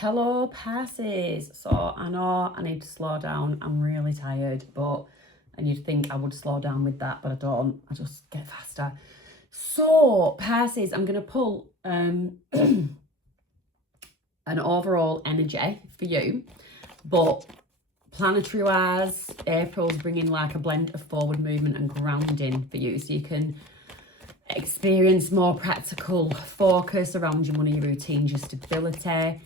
Hello, Pisces. So I know I need to slow down. I'm really tired, and you'd think I would slow down with that, but I don't. I just get faster. So, Pisces, I'm going to pull an overall energy for you, but planetary wise, April's bringing like a blend of forward movement and grounding for you, so you can experience more practical focus around your money, your routines, your stability.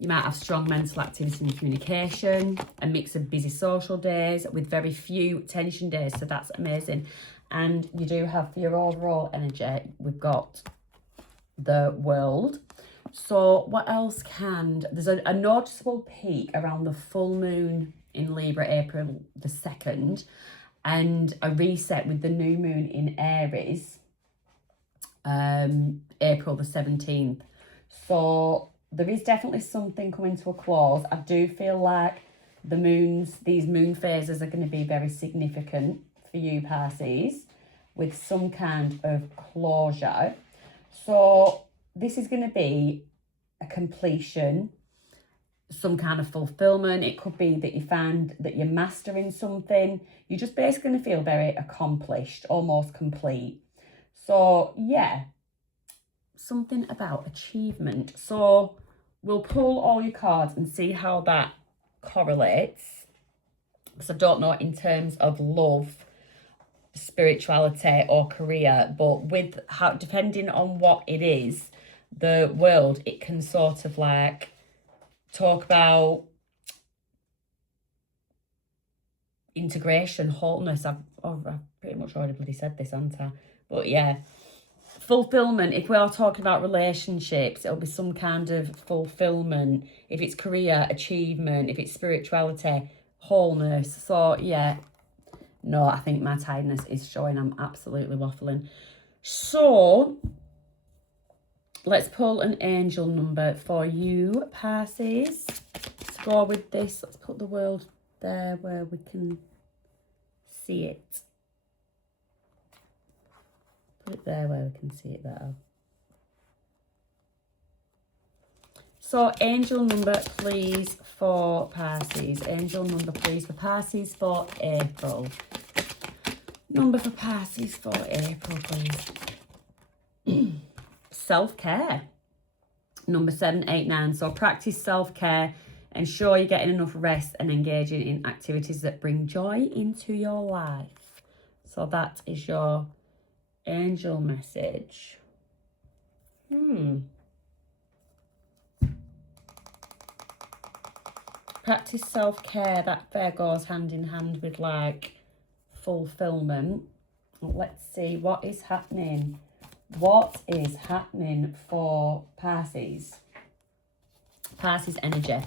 You might have strong mental activity and communication, a mix of busy social days with very few tension days, so that's amazing. And you do have, for your overall energy, we've got the World. So what else there's a noticeable peak around the full moon in Libra, April the 2nd, and a reset with the new moon in Aries, April the 17th. So there is definitely something coming to a close. I do feel like these moon phases are going to be very significant for you, Pisces, with some kind of closure. So this is going to be a completion, some kind of fulfillment. It could be that you find that you're mastering something. You're just basically going to feel very accomplished, almost complete. So yeah, something about achievement. So we'll pull all your cards and see how that correlates, because I don't know in terms of love, spirituality or career, but with how, depending on what it is, the World, it can sort of like talk about integration, wholeness. I've pretty much already bloody said this, haven't I? But yeah, fulfillment. If we are talking about relationships, it'll be some kind of fulfillment. If it's career, achievement. If it's spirituality, wholeness. So yeah, no, I think my tiredness is showing. I'm absolutely waffling. So let's pull an angel number for you, Pisces. Let's go with this. Let's put the World there where we can see it. Put it there where we can see it better. So angel number, please, for Pisces. Angel number, please, for Pisces for April. Number for Pisces for April, please. Self-care. Number 789. So practice self-care. Ensure you're getting enough rest and engaging in activities that bring joy into your life. So that is your angel message. Practice self-care. That fair goes hand in hand with like fulfillment. Let's see what is happening. What is happening for Pisces? Pisces energy.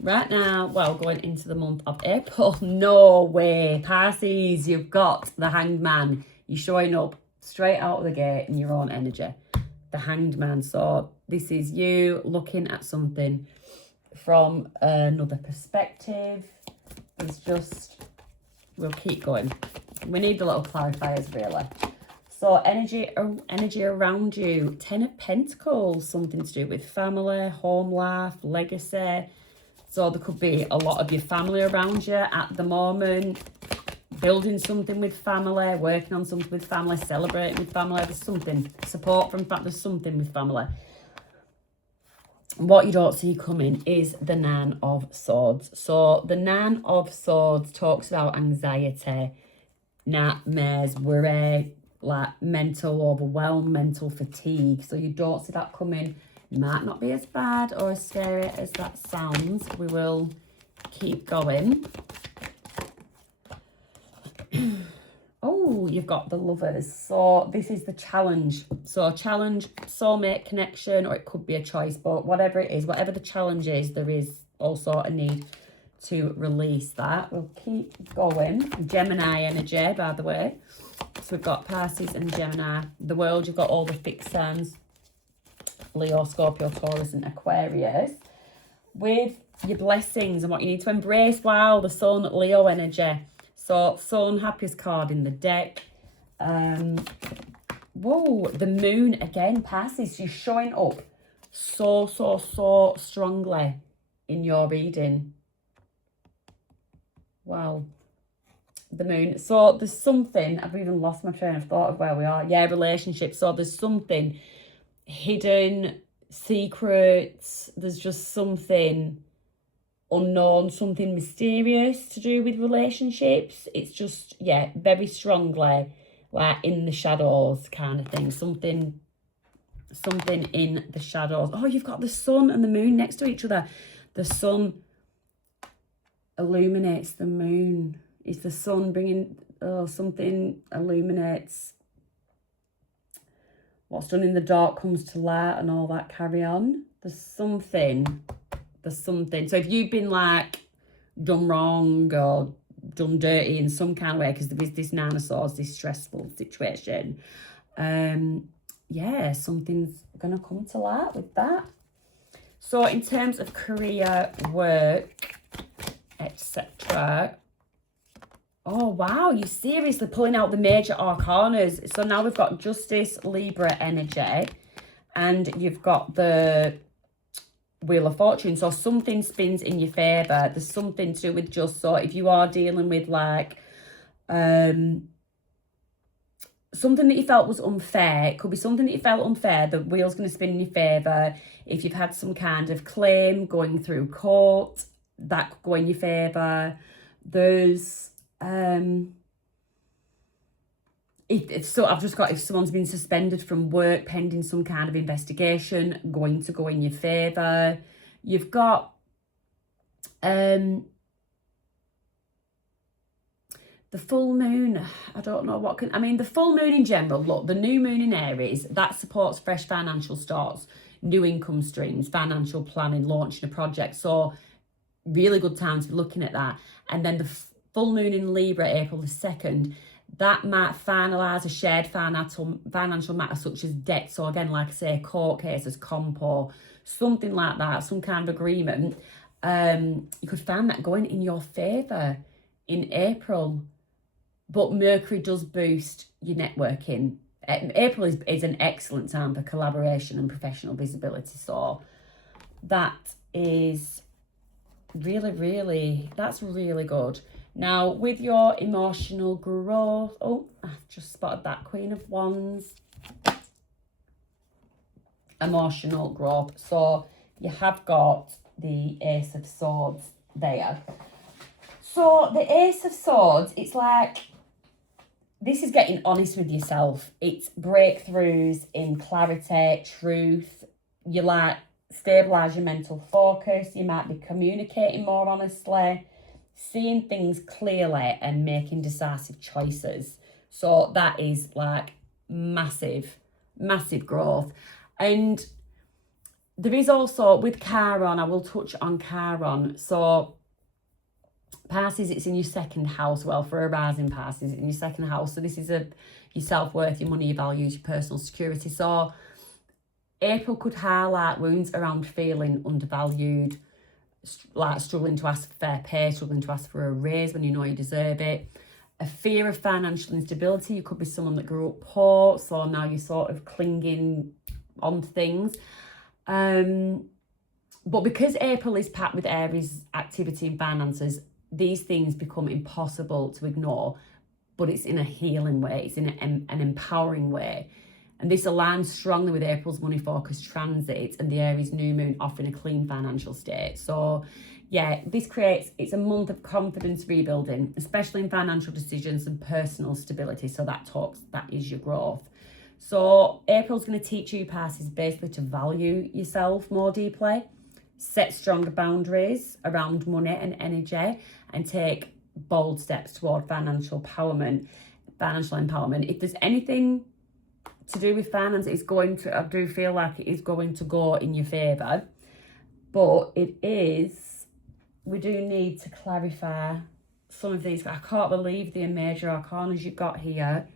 Right now, well, going into the month of April, no way. Pisces, you've got the Hanged Man. You're showing up straight out of the gate in your own energy. The Hanged Man. So this is you looking at something from another perspective. It's just, we'll keep going. We need the little clarifiers, really. So energy around you. 10 of Pentacles, something to do with family, home life, legacy. So there could be a lot of your family around you at the moment. Building something with family, working on something with family, celebrating with family. There's something, support from family, there's something with family. What you don't see coming is the Nine of Swords. So the Nine of Swords talks about anxiety, nightmares, worry, like mental overwhelm, mental fatigue. So you don't see that coming. It might not be as bad or as scary as that sounds. We will keep going. Oh, you've got the Lovers. So this is the challenge. So challenge, soulmate connection, or it could be a choice, but whatever it is, whatever the challenge is, there is also a need to release that. We'll keep going. Gemini energy, by the way. So we've got Pisces and Gemini. The World, you've got all the fixed signs. Leo, Scorpio, Taurus and Aquarius. With your blessings and what you need to embrace. Wow, the Sun, Leo energy. So Sun, happiest card in the deck. Whoa, the Moon again, Pisces. You're showing up so strongly in your reading. Wow. The moon. So there's something, I've even lost my train of thought of where we are. Yeah, relationships. So there's something hidden, secrets. There's just something unknown, something mysterious to do with relationships. It's just, yeah, very strongly like in the shadows kind of thing. Something in the shadows. Oh, you've got the sun and the moon next to each other. The sun illuminates the moon. Is the sun bringing, something illuminates what's done in the dark comes to light and all that carry on. There's something. So if you've been like done wrong or done dirty in some kind of way, because there is this Nine of Swords, this stressful situation, yeah, something's gonna come to light with that. So in terms of career, work, etc. Oh, wow, you're seriously pulling out the major arcanas. So now we've got Justice, Libra energy, and you've got the Wheel of Fortune. So something spins in your favour. There's something to do with just, so if you are dealing with like something that you felt was unfair, it could be something that you felt unfair, the wheel's going to spin in your favour. If you've had some kind of claim going through court, that could go in your favour. There's if someone's been suspended from work pending some kind of investigation, going to go in your favour. You've got the full moon. I don't know what can, I mean, the full moon in general, look, the new moon in Aries, that supports fresh financial starts, new income streams, financial planning, launching a project. So really good time to be looking at that. And then the full moon in Libra, April the 2nd, that might finalise a shared financial matter such as debt. So again, like I say, court cases, compo, something like that, some kind of agreement. You could find that going in your favour in April. But Mercury does boost your networking. April is an excellent time for collaboration and professional visibility. So that is really, that's really good. Now, with your emotional growth, oh, I've just spotted that Queen of Wands. Emotional growth. So you have got the Ace of Swords there. So the Ace of Swords, it's like, this is getting honest with yourself. It's breakthroughs in clarity, truth. You like stabilise your mental focus. You might be communicating more honestly, seeing things clearly and making decisive choices. So that is like massive growth. And there is also with Chiron, I will touch on Chiron. So Pisces, it's in your second house. Well, for a rising Pisces, in your second house. So this is your self-worth, your money, your values, your personal security. So April could highlight wounds around feeling undervalued, like struggling to ask for fair pay, struggling to ask for a raise when you know you deserve it. A fear of financial instability. You could be someone that grew up poor, so now you're sort of clinging on to things. But because April is packed with Aries activity and finances, these things become impossible to ignore, but it's in a healing way. It's in an empowering way. And this aligns strongly with April's money focus transit and the Aries new moon offering a clean financial state. So yeah, it's a month of confidence rebuilding, especially in financial decisions and personal stability. So that is your growth. So April's going to teach you, Pisces, basically to value yourself more deeply, set stronger boundaries around money and energy, and take bold steps toward financial empowerment. If there's anything to do with finance, I do feel like it is going to go in your favour. But we do need to clarify some of these. I can't believe the major arcanas you've got here.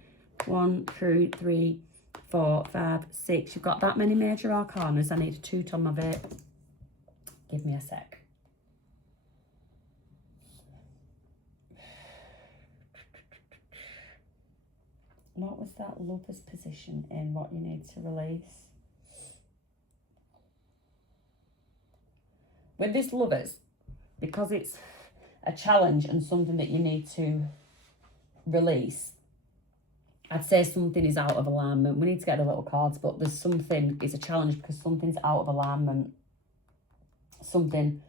1, 2, 3, 4, 5, 6. You've got that many major arcanas. I need a toot on my vape. Give me a sec. What was that Lover's position in what you need to release? with this Lovers, because it's a challenge and something that you need to release, I'd say something is out of alignment. We need to get the little cards, but there's something, it's a challenge because something's out of alignment. Something,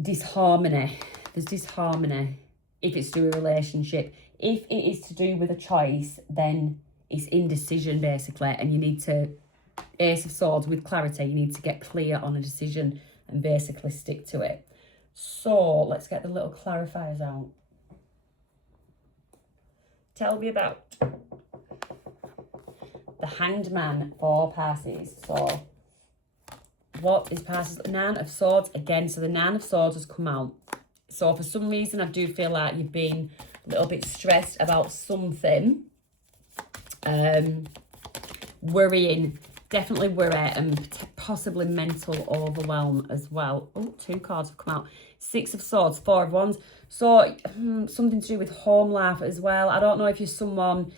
disharmony. There's disharmony if it's to do with a relationship. If it is to do with a choice, then it's indecision basically, and you need to, Ace of Swords with clarity, you need to get clear on a decision and basically stick to it. So let's get the little clarifiers out. Tell me about the Hanged Man for Pisces. So what is Pisces? Nine of Swords again. So the Nine of Swords has come out. So for some reason, I do feel like you've been a little bit stressed about something. Worrying, definitely worry, and possibly mental overwhelm as well. Oh, 2 cards have come out. 6 of Swords, 4 of Wands. So something to do with home life as well. I don't know if you're someone,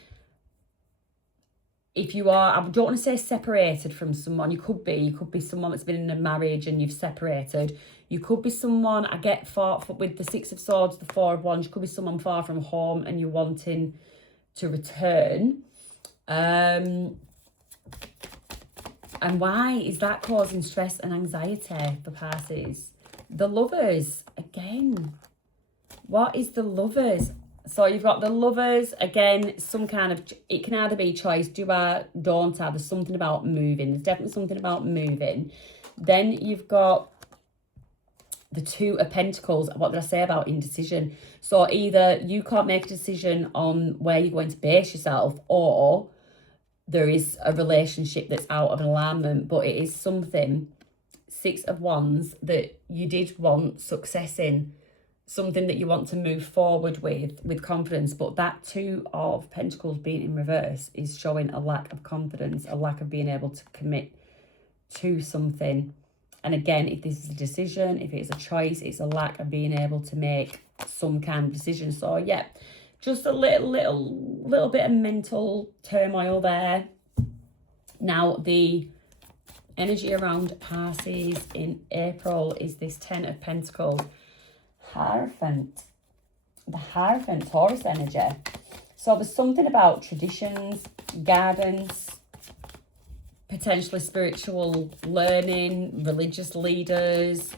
if you are, I don't want to say separated from someone. You could be someone that's been in a marriage and you've separated. You could be someone, I get far with the 6 of Swords, the 4 of Wands. You could be someone far from home and you're wanting to return. And why is that causing stress and anxiety for Pisces? The Lovers, again. What is the Lovers? So you've got the Lovers, again, some kind of, it can either be choice, do I, don't I? There's something about moving. There's definitely something about moving. Then you've got the 2 of Pentacles. What did I say about indecision? So either you can't make a decision on where you're going to base yourself, or there is a relationship that's out of alignment, but it is something, 6 of Wands, that you did want success in, something that you want to move forward with confidence. But that 2 of Pentacles being in reverse is showing a lack of confidence, a lack of being able to commit to something. And again, if this is a decision, if it's a choice, it's a lack of being able to make some kind of decision. So yeah, just a little bit of mental turmoil there. Now, the energy around Pisces in April is this 10 of Pentacles. Hierophant. The Hierophant, Taurus energy. So there's something about traditions, guidance, potentially spiritual learning, religious leaders.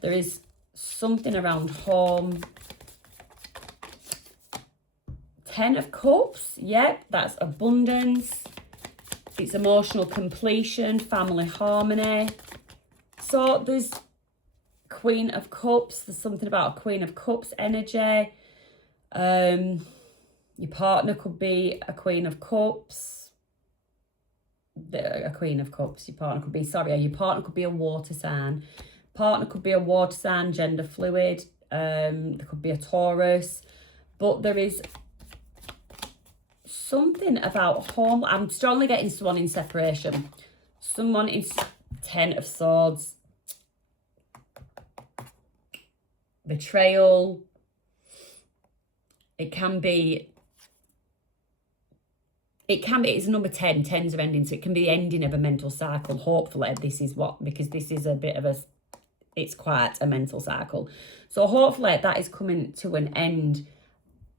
There is something around home. 10 of Cups, yeah, that's abundance. It's emotional completion, family harmony. So there's Queen of Cups. There's something about a Queen of Cups energy. Your partner could be a Queen of Cups. A Queen of Cups. Your partner could be, your partner could be a water sign. Partner could be a water sign, gender fluid. There could be a Taurus. But there is something about home. I'm strongly getting someone in separation. Someone is 10 of Swords. Betrayal. It can be, it's number 10. 10s are ending, so it can be the ending of a mental cycle. Hopefully this is what, because this is a bit of a, it's quite a mental cycle. So hopefully that is coming to an end.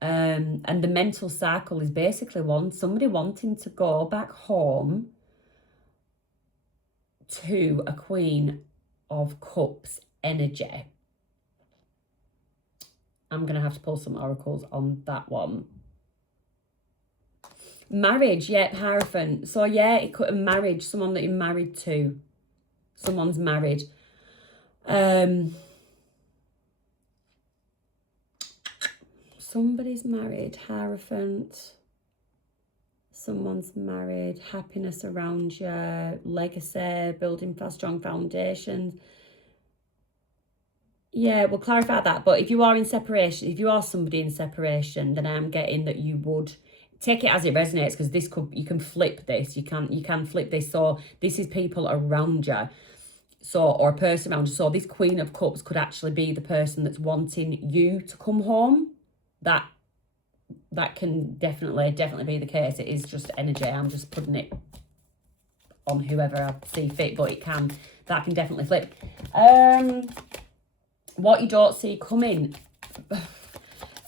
And the mental cycle is basically somebody wanting to go back home to a Queen of Cups energy. I'm going to have to pull some oracles on that one. Marriage, yeah, Hierophant. So yeah, it could have marriage, someone that you're married to. Someone's married. Somebody's married, Hierophant. Someone's married, happiness around you, legacy, building fast, strong foundations. Yeah, we'll clarify that. But if you are in separation, if you are somebody in separation, then I'm getting that you would take it as it resonates, because this could, you can flip this. You can flip this. So this is people around you. So, or a person around you. So this Queen of Cups could actually be the person that's wanting you to come home. That can definitely be the case. It is just energy. I'm just putting it on whoever I see fit, but it can that can definitely flip. What you don't see coming,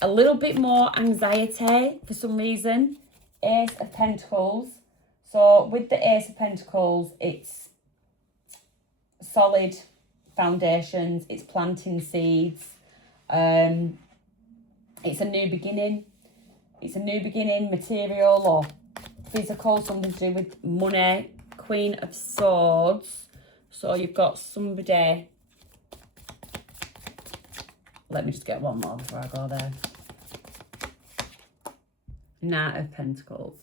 a little bit more anxiety for some reason. Ace of Pentacles. So with the Ace of Pentacles, it's solid foundations, it's planting seeds, it's a new beginning. It's a new beginning, material or physical, something to do with money. Queen of Swords. So you've got somebody. Let me just get one more before I go there. Knight of Pentacles.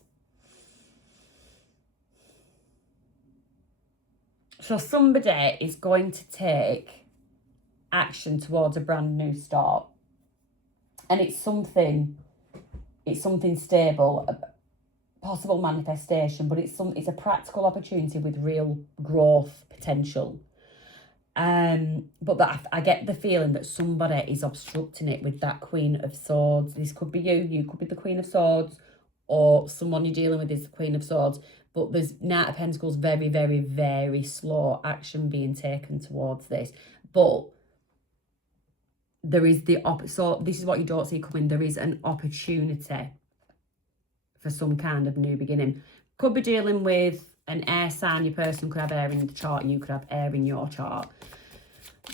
So somebody is going to take action towards a brand new start. And it's something stable, a possible manifestation, but it's a practical opportunity with real growth potential. But that I get the feeling that somebody is obstructing it with that Queen of Swords. This could be you could be the Queen of Swords, or someone you're dealing with is the Queen of Swords. But there's Knight of Pentacles, very, very, very slow action being taken towards this. But there is so this is what you don't see coming. There is an opportunity for some kind of new beginning. Could be dealing with an air sign. Your person could have air in the chart. You could have air in your chart.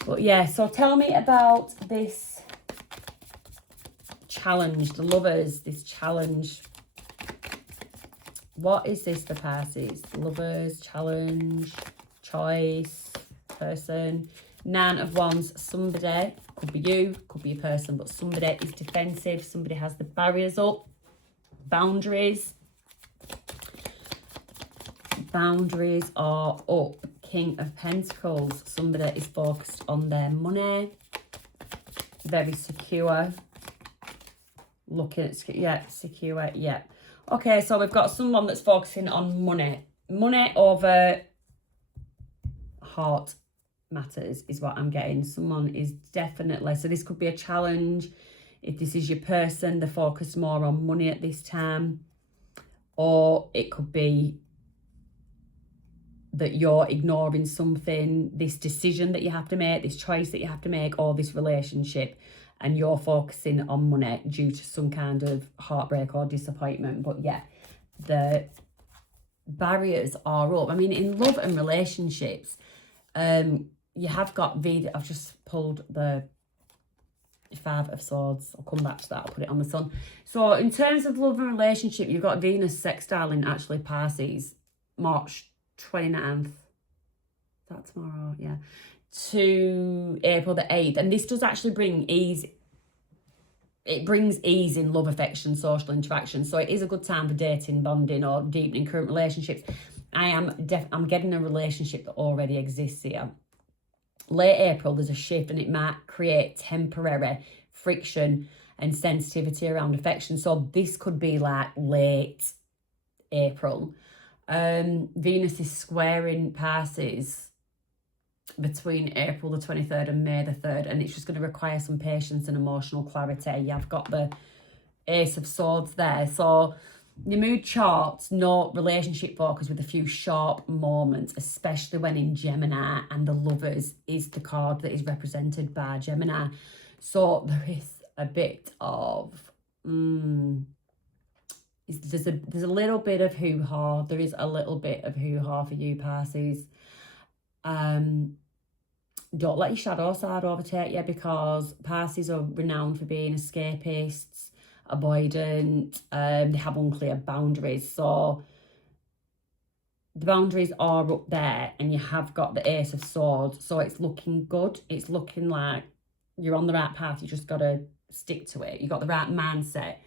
But yeah, so tell me about this challenge, the Lovers, this challenge. What is this for Pisces? Lovers, challenge, choice, person. 9 of Wands, somebody, could be you, could be a person, but somebody is defensive. Somebody has the barriers up. Boundaries. Boundaries are up. King of Pentacles. Somebody is focused on their money. Very secure. Looking at, yeah, secure, yeah. Okay, so we've got someone that's focusing on money. Money over heart matters is what I'm getting. Someone is definitely, so this could be a challenge. If this is your person, they're focused more on money at this time. Or it could be that you're ignoring something, this decision that you have to make, this choice that you have to make, or this relationship, and you're focusing on money due to some kind of heartbreak or disappointment. But yeah, the barriers are up. I mean, in love and relationships, you have got I've just pulled the 5 of Swords. I'll come back to that. I'll put it on the sun. So in terms of love and relationship, you've got Venus sextile in actually Pisces, March 29th. Is that tomorrow? Yeah. To April the 8th. And this does actually bring ease. It brings ease in love, affection, social interaction. So it is a good time for dating, bonding, or deepening current relationships. I'm getting a relationship that already exists here. Late April, there's a shift, and it might create temporary friction and sensitivity around affection. So this could be like late April. Venus is squaring Pisces between April the 23rd and May the 3rd, and it's just going to require some patience and emotional clarity. You've got the Ace of Swords there. So your mood charts, no relationship focus with a few sharp moments, especially when in Gemini, and the Lovers is the card that is represented by Gemini. So there is a bit of there's a little bit of hoo-ha. There is a little bit of hoo-ha for you, Pisces. Don't let your shadow side overtake you, because Pisces are renowned for being escapists, avoidant. They have unclear boundaries. So the boundaries are up there, and you have got the Ace of Swords. So it's looking good. It's looking like you're on the right path. You just got to stick to it. You got the right mindset.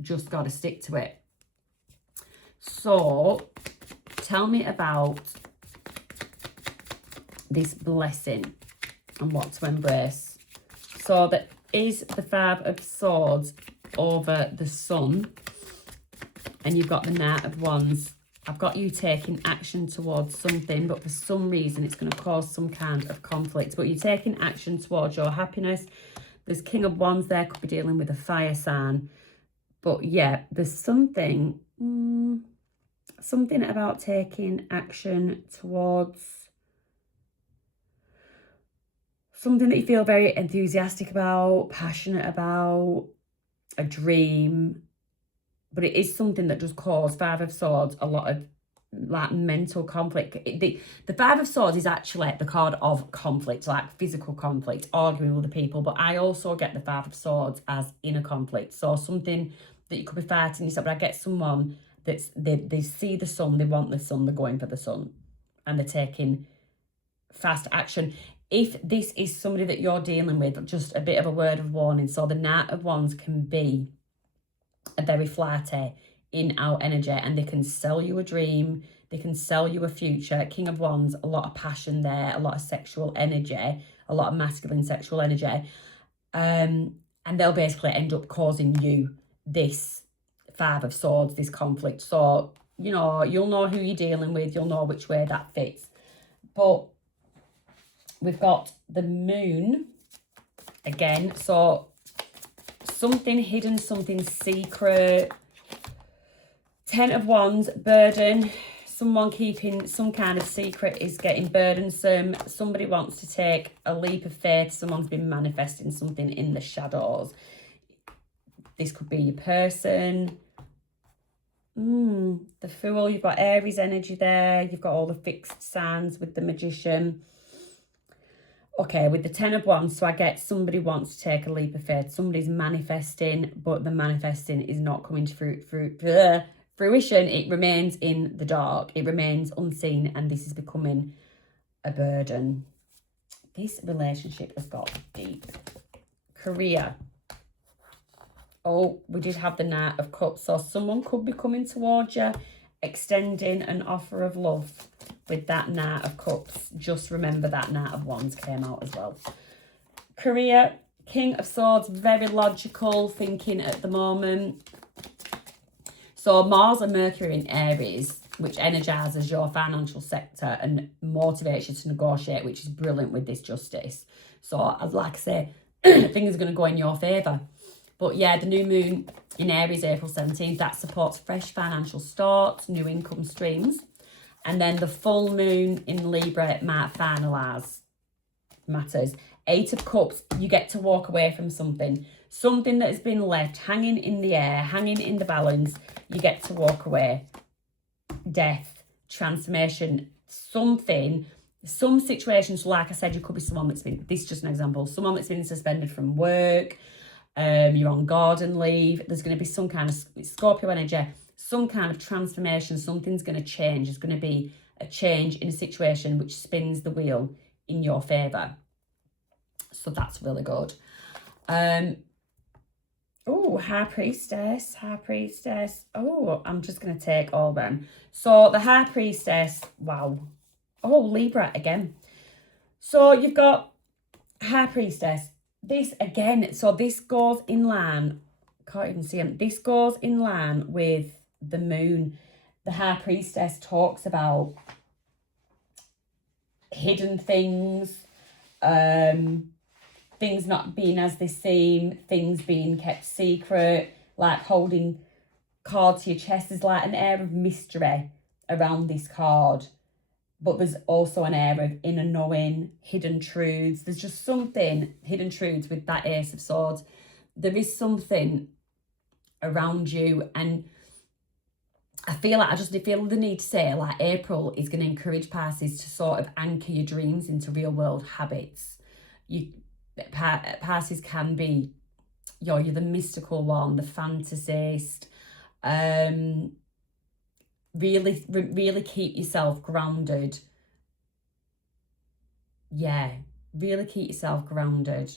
Just got to stick to it. So tell me about this blessing and what to embrace. So that is the 5 of Swords over the Sun, and you've got the Knight of Wands. I've got you taking action towards something, but for some reason it's going to cause some kind of conflict. But you're taking action towards your happiness. There's King of Wands there, could be dealing with a fire sign. But yeah, there's something about taking action towards something that you feel very enthusiastic about, passionate about, a dream, but it is something that does cause Five of Swords a lot of like mental conflict. The Five of Swords is actually the card of conflict, like physical conflict, arguing with other people, but I also get the Five of Swords as inner conflict. So something that you could be fighting yourself, but I get someone that's, they see the sun, they want the sun, they're going for the sun, and they're taking fast action. If this is somebody that you're dealing with, just a bit of a word of warning. So the Knight of Wands can be a very flirty, in-out energy, and they can sell you a dream, they can sell you a future. King of Wands, a lot of passion there, a lot of sexual energy, a lot of masculine sexual energy, and they'll basically end up causing you this Five of Swords, this conflict. So, you know, you'll know who you're dealing with, you'll know which way that fits. But we've got the Moon again, so something hidden, something secret. Ten of Wands, burden. Someone keeping some kind of secret is getting burdensome. Somebody wants to take a leap of faith. Someone's been manifesting something in the shadows. This could be your person. The Fool, you've got Aries energy there. You've got all the fixed signs with the Magician. Okay, with the Ten of Wands, so I get somebody wants to take a leap of faith. Somebody's manifesting, but the manifesting is not coming to fruition. It remains in the dark. It remains unseen, and this is becoming a burden. This relationship has got deep. Career. Oh, we did have the Knight of Cups, so someone could be coming towards you, extending an offer of love. With that Knight of Cups, just remember that Knight of Wands came out as well. Career, King of Swords, very logical thinking at the moment. So Mars and Mercury in Aries, which energizes your financial sector and motivates you to negotiate, which is brilliant with this justice. So I'd like to say, things are going to go in your favour. But yeah, the new moon in Aries, April 17th, that supports fresh financial starts, new income streams. And then the full moon in Libra might finalise matters. Eight of Cups, you get to walk away from something. Something that has been left hanging in the air, hanging in the balance. You get to walk away. Death, transformation, something, some situations, like I said, you could be someone that's been, this is just an example, someone that's been suspended from work, you're on garden leave, there's going to be some kind of Scorpio energy, some kind of transformation, something's going to change. There's going to be a change in a situation which spins the wheel in your favour. So that's really good. Oh, High Priestess, High Priestess. Oh, I'm just going to take all them. So the High Priestess, wow. Oh, Libra again. So you've got High Priestess. This again, so this goes in line, can't even see them. This goes in line with the moon. The High Priestess talks about hidden things, things not being as they seem, things being kept secret, like holding cards to your chest. There's like an air of mystery around this card, but there's also an air of inner knowing, hidden truths. There's just something, hidden truths with that Ace of Swords. There is something around you, and I feel like I just feel the need to say, like, April is going to encourage Pisces to sort of anchor your dreams into real world habits. Pisces can be, you're the mystical one, the fantasist. Really keep yourself grounded. Yeah, really keep yourself grounded.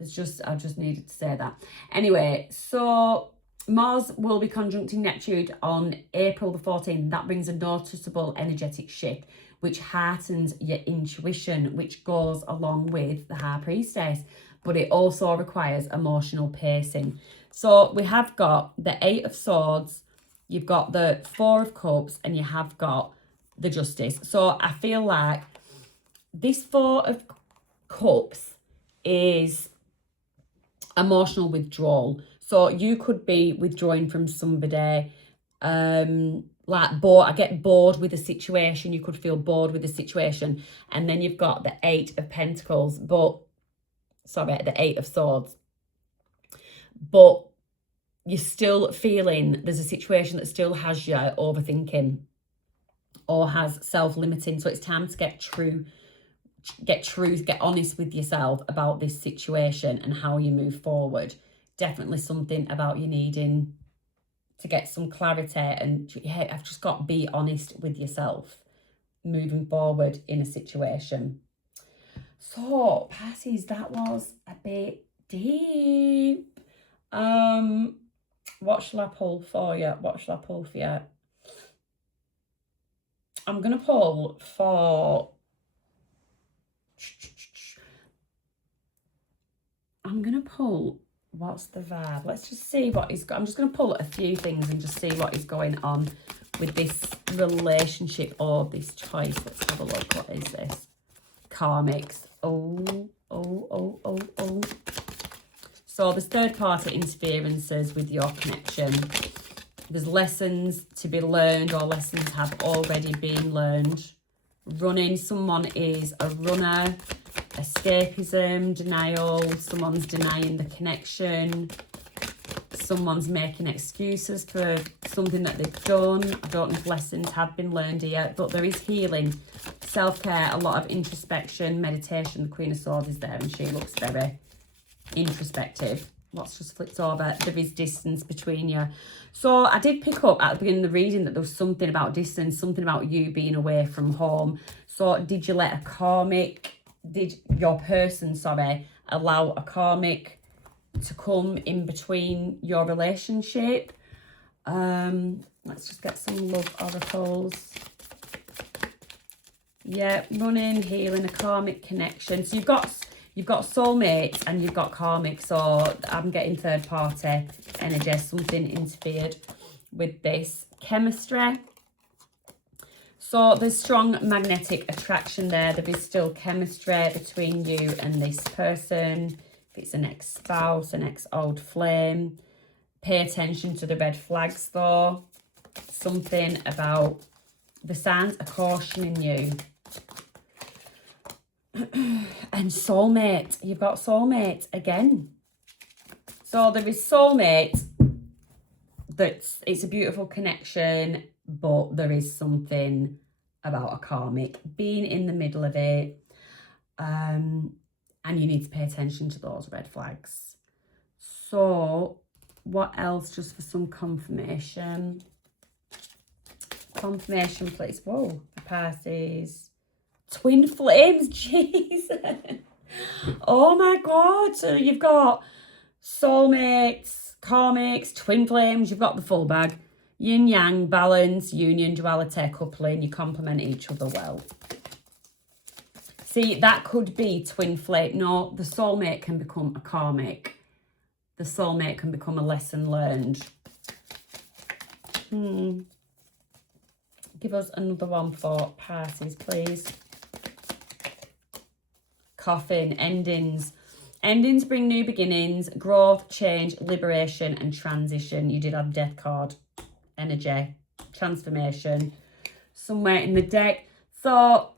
I just needed to say that. Anyway, so Mars will be conjuncting Neptune on April the 14th. That brings a noticeable energetic shift, which heightens your intuition, which goes along with the High Priestess, but it also requires emotional pacing. So we have got the Eight of Swords, you've got the Four of Cups, and you have got the Justice. So I feel like this Four of Cups is emotional withdrawal. So you could be withdrawing from somebody, like bored. I get bored with the situation. You could feel bored with the situation. And then you've got the 8 of Pentacles, the 8 of Swords. But you're still feeling there's a situation that still has you overthinking or has self-limiting. So it's time to get honest with yourself about this situation and how you move forward. Definitely something about you needing to get some clarity, and yeah, I've just got to be honest with yourself moving forward in a situation. So, Pisces, that was a bit deep. What shall I pull for you? I'm going to pull for... What's the vibe? Let's just see what is... I'm just going to pull a few things and just see what is going on with this relationship or this choice. Let's have a look. What is this? Karmics. Oh. So there's third-party interferences with your connection. There's lessons to be learned, or lessons have already been learned. Running. Someone is a runner. Escapism, denial. Someone's denying the connection. Someone's making excuses for something that they've done. I don't know if lessons have been learned yet, but there is healing, self-care, a lot of introspection, meditation. The Queen of Swords is there and she looks very introspective. What's just flipped over? There is distance between you. So I did pick up at the beginning of the reading that there was something about distance, something about you being away from home. So did you let a karmic, did your person, allow a karmic to come in between your relationship? Let's just get some love oracles. Yeah, running, healing, a karmic connection. So you've got soulmates and you've got karmic. So I'm getting third party energy. Something interfered with this. Chemistry. So there's strong magnetic attraction there. There is still chemistry between you and this person. If it's an ex-spouse, an ex-old flame. Pay attention to the red flags though. Something about the signs are cautioning you. And soulmate. You've got soulmate again. So there is soulmate. It's a beautiful connection, but there is something about a karmic being in the middle of it. And you need to pay attention to those red flags. So what else, just for some confirmation? Confirmation, please. Whoa, the Pisces. Twin flames, Jesus. Oh my God. So you've got soulmates, karmics, twin flames. You've got the full bag. Yin yang, balance, union, duality, coupling. You complement each other well. See, that could be twin flame. No, the soulmate can become a karmic. The soulmate can become a lesson learned. Give us another one for Pisces, please. Coffin, endings. Endings bring new beginnings, growth, change, liberation, and transition. You did have death card energy, transformation somewhere in the deck. So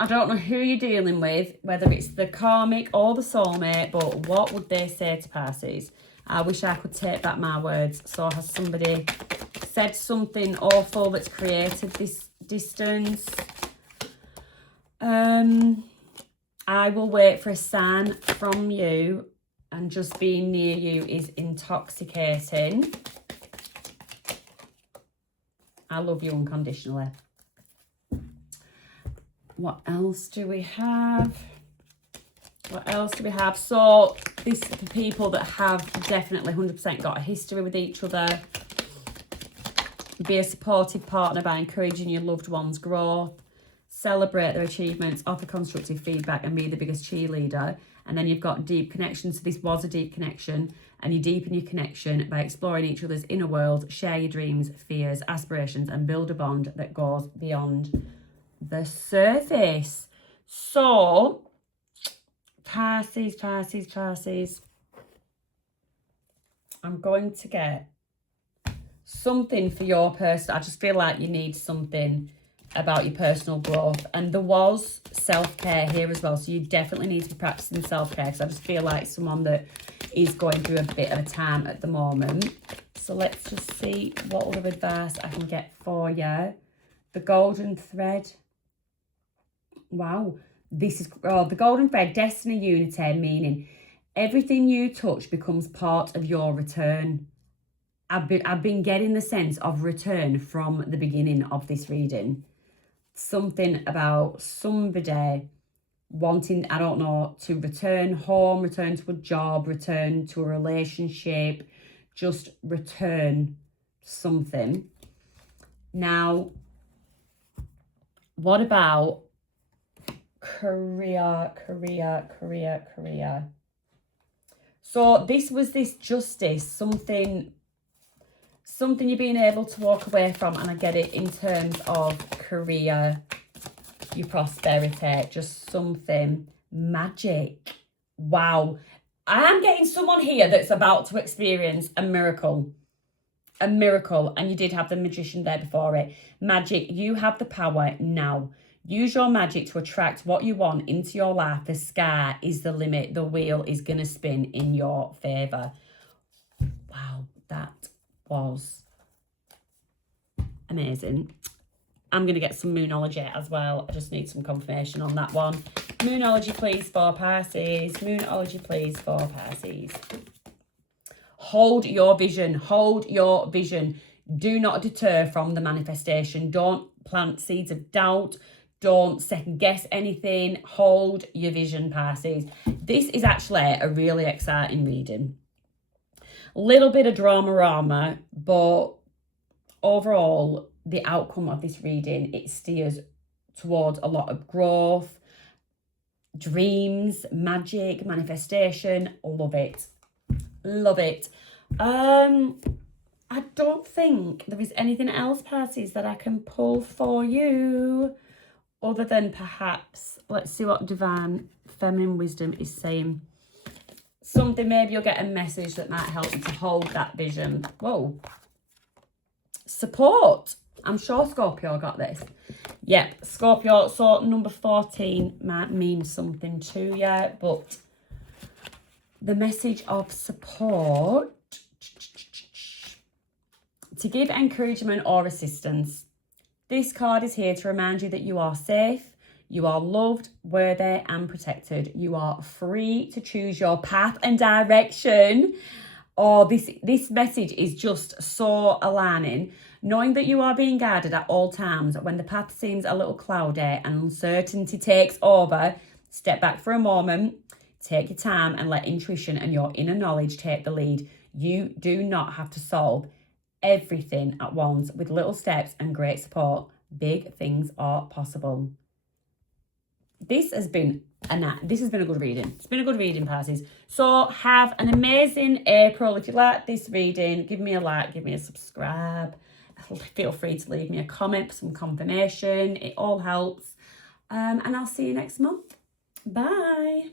I don't know who you're dealing with, whether it's the karmic or the soulmate, but what would they say to Pisces? I wish I could take back my words. So has somebody said something awful that's created this distance? I will wait for a sign from you, and just being near you is intoxicating. I love you unconditionally. What else do we have? So this is for people that have definitely 100% got a history with each other. Be a supportive partner by encouraging your loved one's growth. Celebrate their achievements, offer constructive feedback, and be the biggest cheerleader. And then you've got deep connection. So this was a deep connection, and you deepen your connection by exploring each other's inner world, share your dreams, fears, aspirations, and build a bond that goes beyond the surface. So, Pisces. I'm going to get something for your person. I just feel like you need something about your personal growth. And there was self-care here as well. So you definitely need to be practicing self-care, because I just feel like someone that is going through a bit of a time at the moment. So let's just see what other advice I can get for you. The golden thread. Wow. This is the golden thread, destiny unity, meaning everything you touch becomes part of your return. I've been getting the sense of return from the beginning of this reading. Something about somebody wanting, I don't know, to return home, return to a job, return to a relationship, just return something. Now, what about career? So this was this justice, something you're being able to walk away from, and I get it in terms of career, your prosperity, just something magic. Wow. I am getting someone here that's about to experience a miracle. A miracle. And you did have the magician there before it. Magic, you have the power now. Use your magic to attract what you want into your life. The sky is the limit. The wheel is going to spin in your favour. Wow, that was amazing. I'm going to get some Moonology as well. I just need some confirmation on that one. Moonology, please, for Pisces. Moonology, please, for Pisces. Hold your vision. Hold your vision. Do not deter from the manifestation. Don't plant seeds of doubt. Don't second guess anything. Hold your vision, Pisces. This is actually a really exciting reading. A little bit of drama, but overall, the outcome of this reading, it steers towards a lot of growth, dreams, magic, manifestation. Love it. Love it. I don't think there is anything else, Pisces, that I can pull for you, other than perhaps, let's see what Divine Feminine Wisdom is saying. Something, maybe you'll get a message that might help you to hold that vision. Whoa. Support. I'm sure Scorpio got this. Yep, Scorpio. So number 14 might mean something to you, but the message of support, to give encouragement or assistance. This card is here to remind you that you are safe, you are loved, worthy and protected. You are free to choose your path and direction. Or this message is just so alarming. Knowing that you are being guided at all times, when the path seems a little cloudy and uncertainty takes over, step back for a moment, take your time and let intuition and your inner knowledge take the lead. You do not have to solve everything at once. With little steps and great support, big things are possible. This has been a good reading. It's been a good reading, Pisces. So have an amazing April. If you like this reading, give me a like, give me a subscribe. Feel free to leave me a comment for some confirmation. It all helps. And I'll see you next month. Bye.